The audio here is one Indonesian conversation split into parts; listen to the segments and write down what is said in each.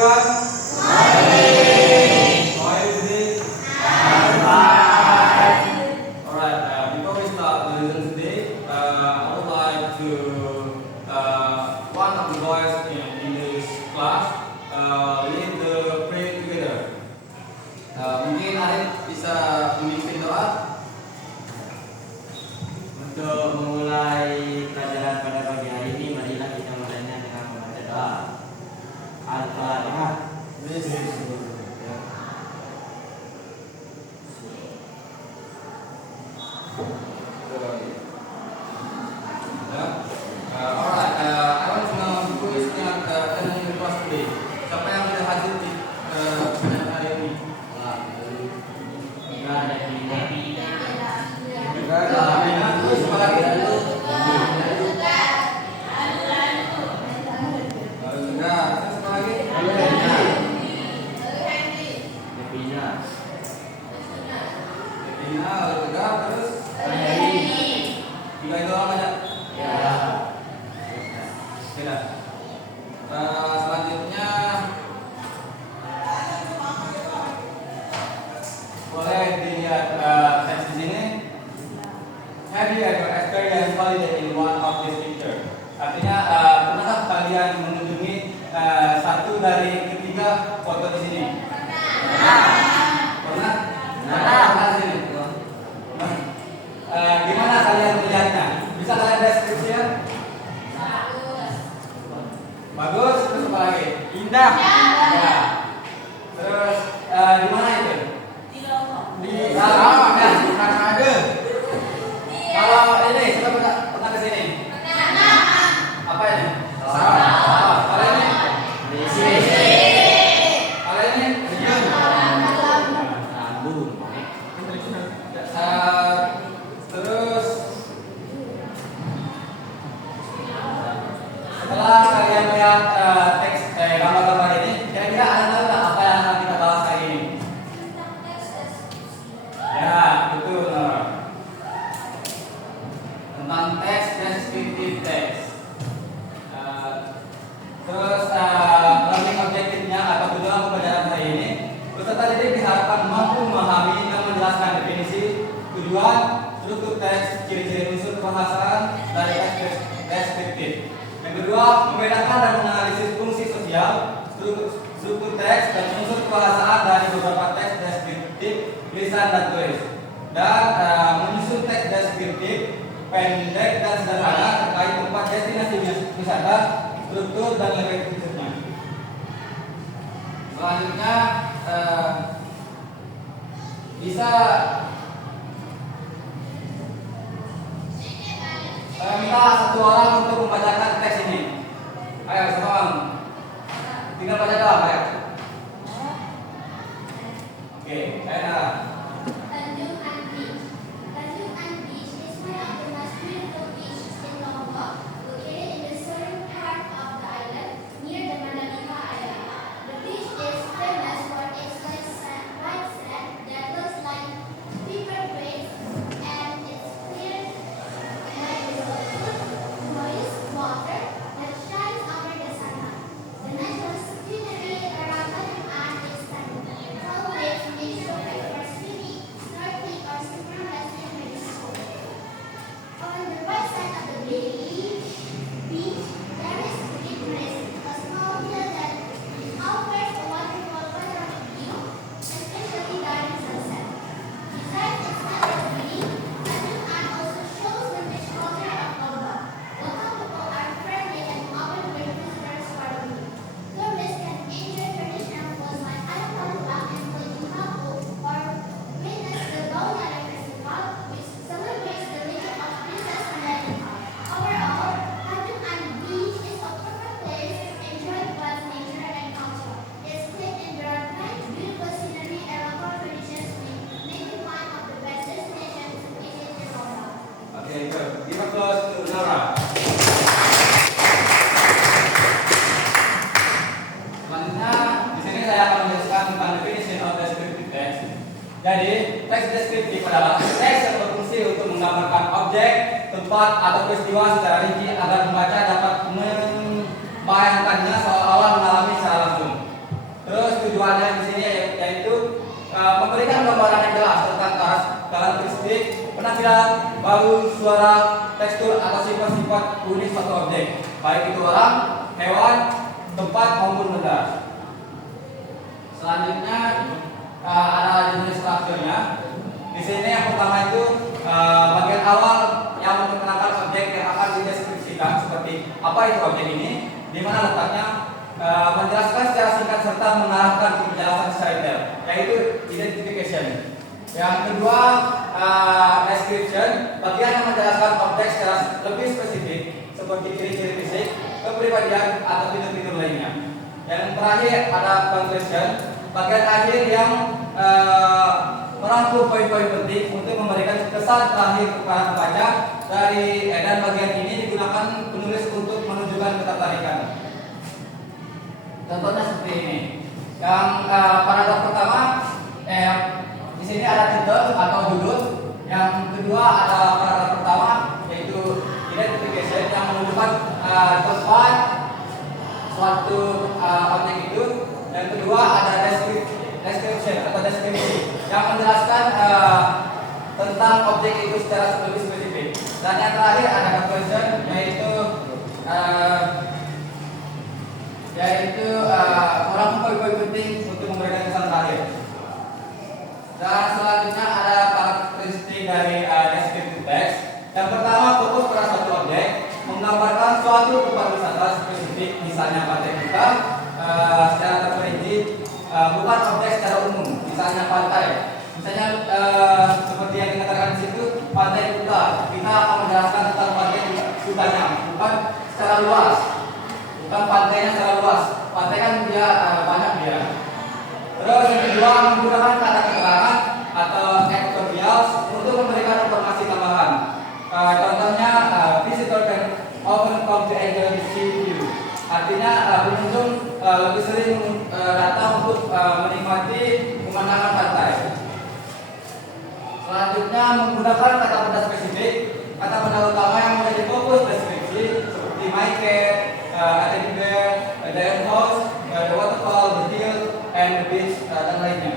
everyone. How are you today? Alright, before we start the lesson today, I would like to one of the boys in this class lead the prayer together. Mungkin Arif bisa memimpin doa untuk memulai pelajaran pada pagi hari ini. Marilah kita mulainya dengan membaca doa. Al-Fatihah. Alright, I want to know who is yang attending the class today. Siapa yang sudah hadir di pelajaran hari ini? Enggak ada Dina. Enggak ada Amina. Terus apa lagi? Enggak. Terus apa lagi? Devina. Devina, enggak. Terus? Tiga itu orang aja. Ya. Tidak. Selanjutnya boleh dilihat teks di sini. Have you ever experienced holiday in one of these pictures? Artinya pernahkah kalian mengunjungi satu dari ketiga foto di sini? Pernah? Pernah di sini. Gimana kalian melihatnya? Bisa kalian deskripsikan? Bagus. Terus apa lagi? Indah. Ya. Terus di mana itu? Di dalam. Ya, di Manado. Kalau ini sudah pernah ke sini? Apa ini? Kalau ini? Kalau ini? Rambut. Terus setelah kalian lihat teks gambar-gambar ini, kira-kira ada tahu nggak apa yang akan kita bahas hari ini? Ya, betul. Tentang teks descriptive text. Terus learning objektifnya atau tujuan pembelajaran hari ini, peserta didik diharapkan mampu memahami dan menjelaskan definisi, tujuan, struktur teks, ciri-ciri unsur kebahasaan dari teks deskriptif. Yang kedua, membedakan dan menganalisis fungsi sosial, struktur teks dan unsur kebahasaan dari beberapa teks deskriptif, lisan dan tulis. Dan menyusun teks deskriptif pendek dan sederhana terkait tempat destinasi wisata, struktur dan lebih khususnya. Selanjutnya bisa minta satu orang untuk membacakan teks ini. Ayo semua orang, tinggal baca doang, ayo. Oke, saya Nara. Tanjung An Beach is one of the most beautiful beaches in Lombok, located in the southern part of the island near the Mandalika Island. The beach is famous for its white sand that looks like paper grapes and its clear, moist water that shines over the sun. The natural scenery around Tanjung An is stunning. Tall waves make it perfect for swimming, snorkeling, or synchronizing with the shore. On the right side of the beach, there is Ignis, a small hill that offers a wonderful panoramic view, especially during sunset. Besides its natural beauty, Tanjung An also shows the rich culture of Lombok. Local people are friendly and often bring visitors for the week. Tourists can enjoy traditional foods like ayam kampung and kulit tahu, or witness the Baunyara Festival, which celebrates the religion of Princess Mandalika. Overall, Tanjung An Beach is a perfect place to enjoy both nature and culture. It's clean and there are nice, beautiful scenery and local traditions, make it one of the best destinations to visit in Lombok. Oke, good. Give applause to Nora. Selanjutnya, di sini saya akan menjelaskan tentang definition of descriptive text. Jadi, teks deskriptif adalah teks yang berfungsi untuk menggambarkan objek, tempat, atau peristiwa secara rinci agar pembaca dapat membayangkannya seolah-olah mengalami secara langsung. bau, suara, tekstur atau sifat-sifat unik suatu objek, baik itu orang, hewan, tempat maupun benda. Selanjutnya ada jenis strukturnya. Di sini yang pertama itu bagian awal yang memperkenalkan objek yang akan dideskripsikan, seperti apa itu objek ini, di mana letaknya, menjelaskan secara singkat serta mengarahkan ke penjelasan secara detail, yaitu identification. Yang kedua, description, bagian yang menjelaskan objek secara lebih spesifik, seperti ciri-ciri fisik, kepribadian atau fitur-fitur lainnya. Yang terakhir ada conclusion, bagian akhir yang merangkum poin-poin penting untuk memberikan kesan terakhir kepada pembaca dan bagian ini digunakan penulis untuk menunjukkan ketertarikan. Contohnya seperti ini. Yang paragraf pertama, di sini ada titel atau judul. Yang kedua ada paragraf pertama, yaitu identification yang menunjukkan tempat suatu objek itu. Yang kedua ada description atau deskripsi yang menjelaskan tentang objek itu secara lebih spesifik. Dan yang terakhir ada conclusion, yaitu merangkum poin-poin penting untuk memberikan kesan terakhir. Dan selanjutnya ada karakteristik dari descriptive text. Yang pertama, fokus pada suatu objek, menggambarkan suatu tempat wisata spesifik, misalnya pantai Kuta secara terperinci, bukan objek secara umum, misalnya pantai. Misalnya seperti yang dikatakan di situ, pantai Kuta. Kita akan menjelaskan tentang pantai Kutanya, bukan secara luas, bukan pantainya secara luas. Pantai kan dia banyak dia. Terus yang kedua, menggunakan kata keterangan atau editorials untuk memberikan informasi tambahan. Contohnya, visitor can often come to enjoy the sea view. Artinya pengunjung lebih sering datang untuk menikmati pemandangan pantai. Selanjutnya, menggunakan kata benda spesifik, kata benda utama yang menjadi fokus deskripsi seperti my cat, teddy bear, the house, the waterfall, the hill, and the beach, dan lainnya.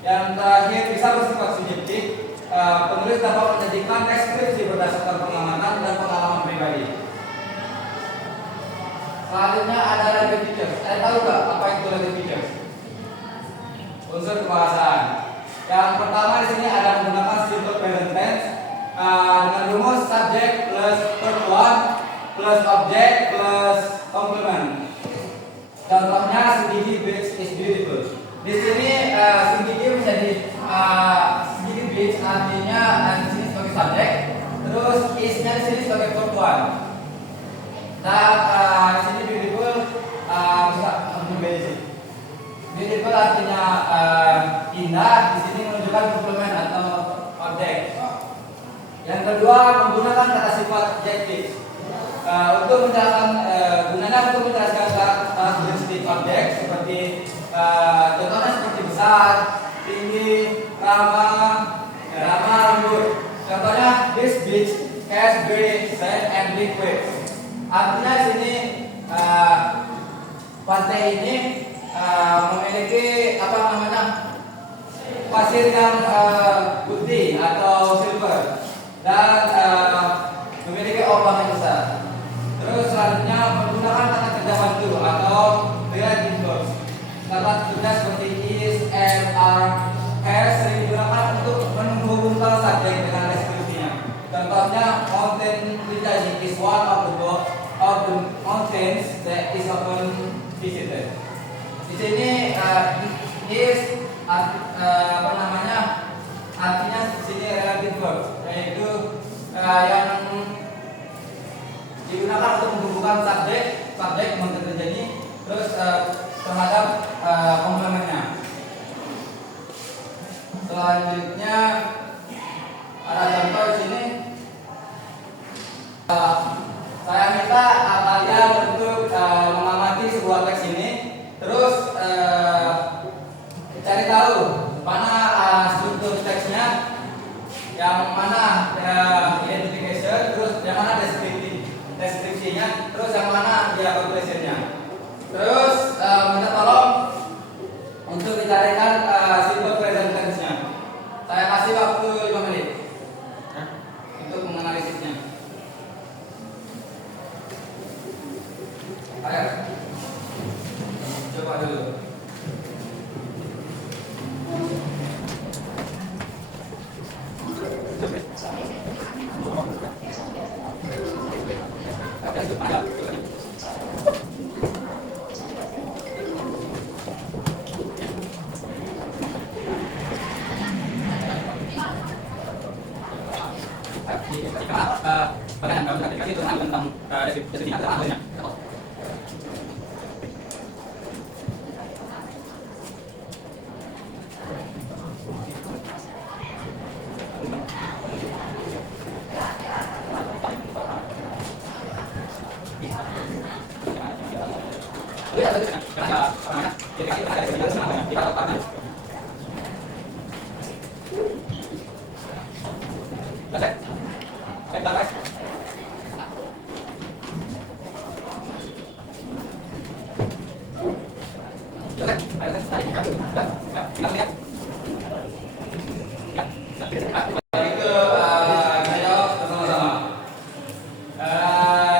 Yang terakhir, bisa bersifat subjektif. Penulis dapat menyajikan deskripsi berdasarkan pengamatan dan pengalaman pribadi. Selanjutnya ada language features. Tahu nggak apa itu language features? Unsur kebahasaan. Yang pertama di sini ada menggunakan simple present tense dengan rumus subject plus verb one plus object plus complement. Contohnya, Singing Beach is beautiful. Di sini Singing menjadi Singing Beach artinya di sini sebagai subjek, terus is-nya di sini sebagai verb one. Dan di sini beautiful bisa berbeda sih. Beautiful artinya indah, di sini menunjukkan komplement atau objek. Yang kedua, menggunakan kata sifat adjektif untuk menjelaskan gunanya untuk menjelaskan karakteristik objek seperti contohnya seperti besar, tinggi, ramah, lembut. Contohnya, this beach has great sand and big waves. Artinya di sini pantai ini memiliki pasir yang putih atau silver dan memiliki ombak yang besar. Terus selanjutnya menggunakan kata kerja bantu atau relative verbs. Kata kerja seperti is, am, are, has sering digunakan untuk menghubungkan subjek dengan deskripsinya. Contohnya, mountain Rinjani is one of the mountains that is often visited. Di sini is artinya di sini relative verb, yaitu yang digunakan untuk menghubungkan subjek mountain Rinjani terus terhadap komplementnya. Selanjutnya ada contoh di sini. Saya minta kalian untuk mengamati sebuah teks ini, terus cari tahu mana struktur teksnya, yang mana identification, terus yang mana deskripsinya, terus yang mana dia conclusionnya. Terus minta tolong coba dulu.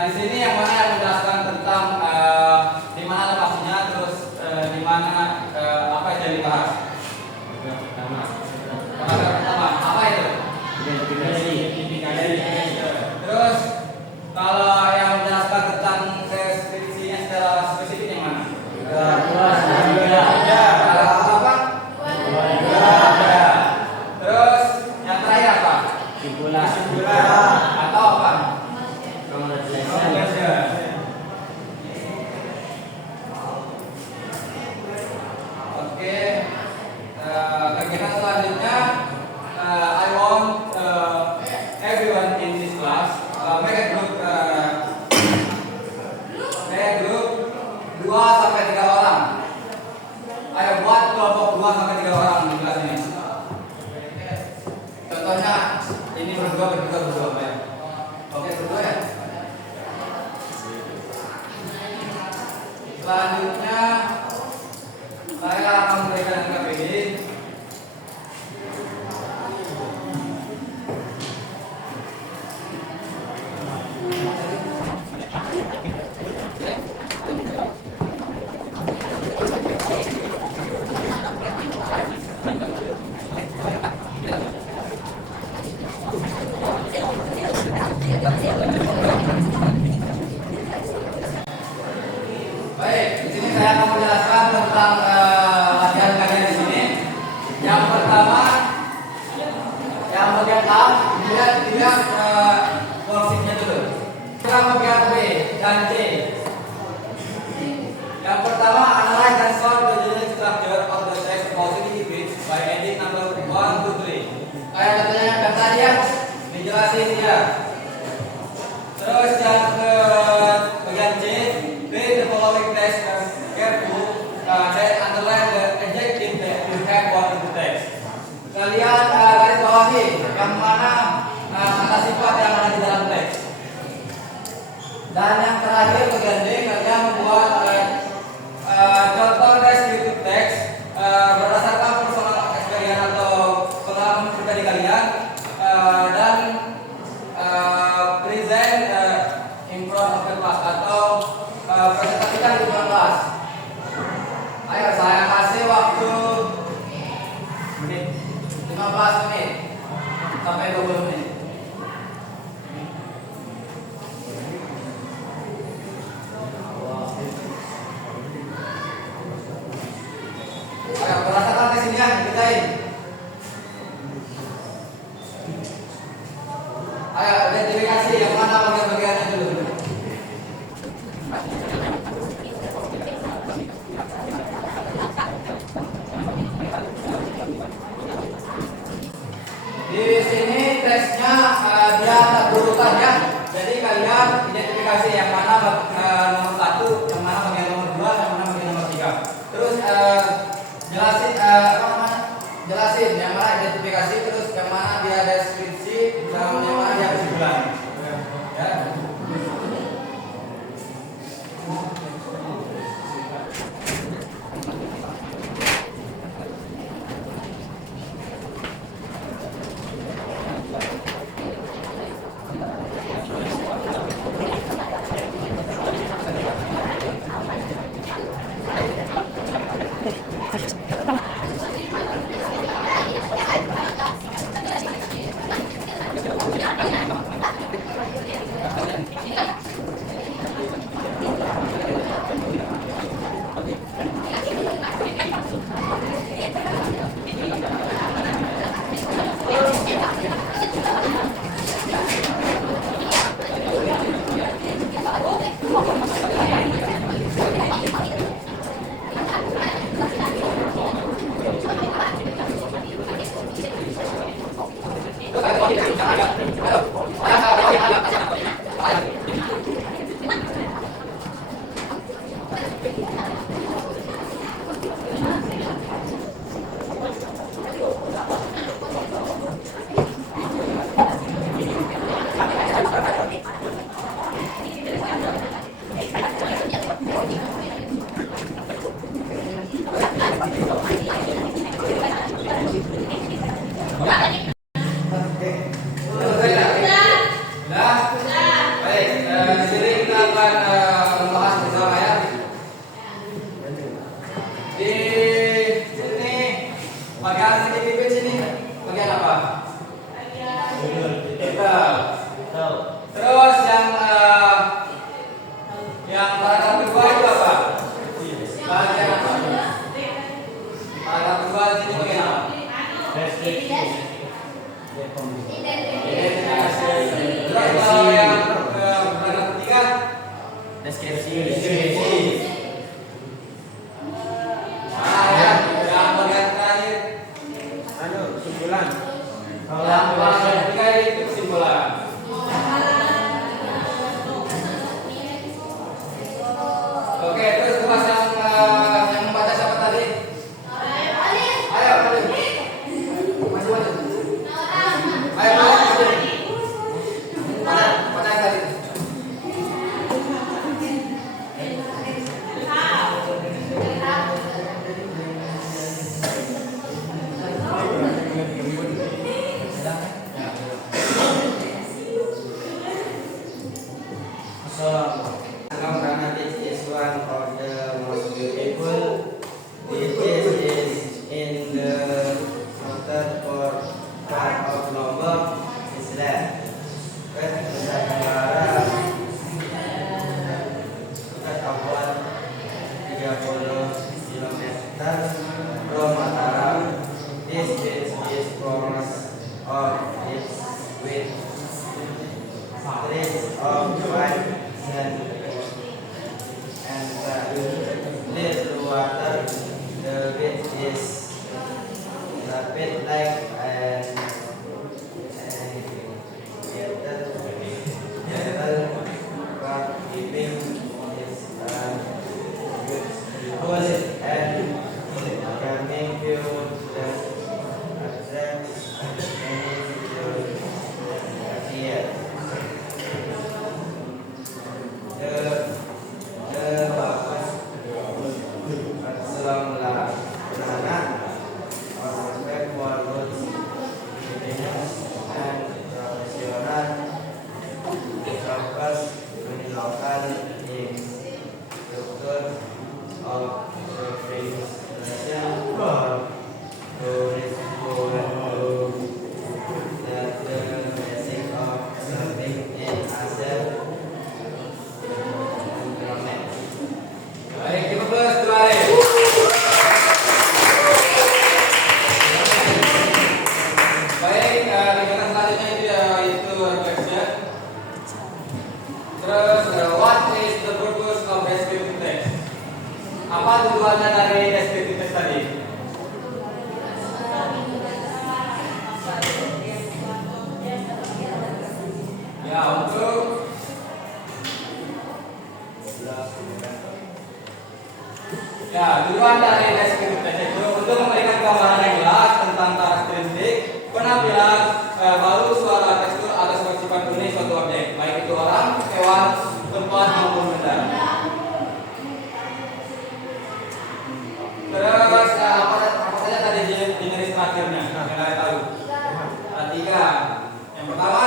Di sini yang mana yang menjelaskan tentang di mana lokasinya, terus di mana apa yang dibahas. Paragraf pertama apa itu? Terus kalau yang menjelaskan tentang deskripsinya secara spesifik yang mana? Apa? Terus yang terakhir apa? Atau apa? Oke, kegiatan selanjutnya I want everyone in this class make a group 2 sampai 3 orang. Ayo buat kelompok 2 sampai 3 orang di kelas ini. Contohnya ini berdua ya. Oke, berdua ya. Selanjutnya saya akan memberikan KPD. Baik, di sini saya akan menjelaskan tentang latihan kalian di sini. Yang pertama, yang bagian A, dilihat porsinya dulu. Sekarang bagian B dan C. Yang pertama, analyze and solve the general structure of the text positive bits by adding number 1 to 3. Kayak katanya yang tadi ya, dijelasin dia. Terus yang ke bagian C, read the following text careful and underline the adjective that you have got in the text. Kalian garis bawahi yang mana kata sifat yang ada di dalam teks. Dan yang terakhir bagian D, kalian membuat contoh deskriptif teks berdasarkan personal experience atau pengalaman pribadi kalian dan present in front of the class atau presentasikan di depan kelas. Ayo saya kasih waktu 15 menit sampai 20 menit. Ayo berdasarkan tes ini kan dikerjain. Ayo identifikasi yang mana bagian-bagiannya dulu. Di sini tesnya dia berurutan ya. Jadi kalian identifikasi yang mana nomor 1, yang mana bagian nomor 2, yang mana bagian nomor 3. Terus jelasin yang mana identifikasi, terus yang mana dia deskripsi, dan yang mana dia kesimpulan. Ya. Selesai tak? Sudah? Baik, di sini kita akan membahas bersama ya. Di sini bagian CTP sini bagian apa? Digital. Terus yang paragraf kedua itu apa? Bagian apa? Paragraf kedua sini bagian apa? Terus kalau yang paragraf ketiga Deskripsi. ya, yang bagian terakhir Kesimpulan. yang paragraf ketiga itu kesimpulan. Oke, terus bahas yang membaca siapa tadi? Ayo, maju. Maju. Ayo, maju. Mana yang tadi? Karena this is one of the most beautiful beaches in the southern part of Lombok, Island. Nusa Tenggara, Kepulauan 30 km from Mataram. This beach is famous of its with streets of white sand and clear water. The beach is rapid like and gentle but keeping its beautiful and calming view that attracts many visitors here. Baik, kita plus kembali. Baik, kegiatan selanjutnya itu reflection. Terus, what is the purpose of descriptive text? Apa tujuannya dari descriptive text tadi? Ya, untuk tujuan dari deskriptif text itu untuk memberikan gambaran yang jelas tentang karakteristik, penampilan, baru suara tekstur atau sifat unik suatu objek, baik itu orang, hewan, tempat maupun benda. Terus apa saja tadi jenis terakhirnya yang kalian tahu? Ada 3. Yang pertama,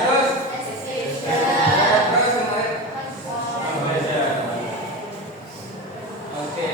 terus kemarin. Oke.